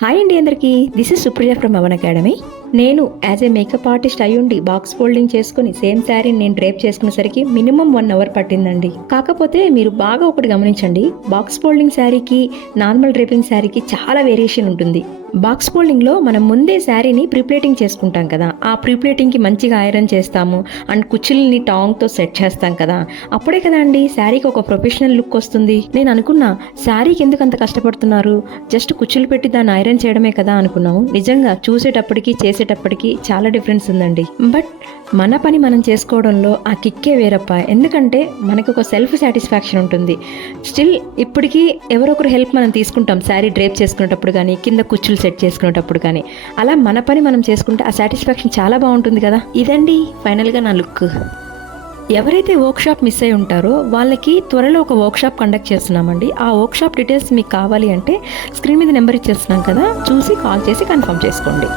Hi అండి అందరికీ. This is Supriya from Avon academy. నేను యాజ్ ఏ మేకప్ ఆర్టిస్ట్ అయ్యుండి బాక్స్ ఫోల్డింగ్ చేసుకుని సేమ్ శారీని నేను డ్రేప్ చేసుకునేసరికి మినిమం 1 అవర్ పట్టిందండి. కాకపోతే మీరు బాగా ఒకటి గమనించండి, బాక్స్ ఫోల్డింగ్ శారీకి నార్మల్ డ్రేపింగ్ శారీకి చాలా వేరియేషన్ ఉంటుంది. బాక్స్ ఫోల్డింగ్లో మనం ముందే శారీని ప్రీప్లేటింగ్ చేసుకుంటాం కదా, ఆ ప్రీప్లేటింగ్కి మంచిగా ఐరన్ చేస్తాము అండ్ కుచ్చుల్ని టాంగ్తో సెట్ చేస్తాం కదా, అప్పుడే కదా అండి శారీకి ఒక ప్రొఫెషనల్ లుక్ వస్తుంది. నేను అనుకున్నా శారీకి ఎందుకు అంత కష్టపడుతున్నారు, జస్ట్ కుచ్చులు పెట్టి దాన్ని ఐరన్ చేయడమే కదా అనుకున్నాము. నిజంగా చూసేటప్పటికి చేసేటప్పటికి చాలా డిఫరెన్స్ ఉందండి. బట్ మన పని మనం చేసుకోవడంలో ఆ కిక్కే వేరప్ప. ఎందుకంటే మనకు ఒక సెల్ఫ్ సాటిస్ఫాక్షన్ ఉంటుంది. స్టిల్ ఇప్పటికీ ఎవరొకరు హెల్ప్ మనం తీసుకుంటాం శారీ డ్రేప్ చేసుకునేటప్పుడు కానీ, కింద కుచ్చులు సెట్ చేసుకునేటప్పుడు కానీ. అలా మన పని మనం చేసుకుంటే ఆ సాటిస్ఫాక్షన్ చాలా బాగుంటుంది కదా. ఇదండి ఫైనల్గా నా లుక్. ఎవరైతే వర్క్షాప్ మిస్ అయి ఉంటారో వాళ్ళకి త్వరలో ఒక వర్క్షాప్ కండక్ట్ చేస్తున్నామండి. ఆ వర్క్షాప్ డీటెయిల్స్ మీకు కావాలి అంటే స్క్రీన్ మీద నెంబర్ ఇచ్చేస్తున్నాం కదా, చూసి కాల్ చేసి కన్ఫర్మ్ చేసుకోండి.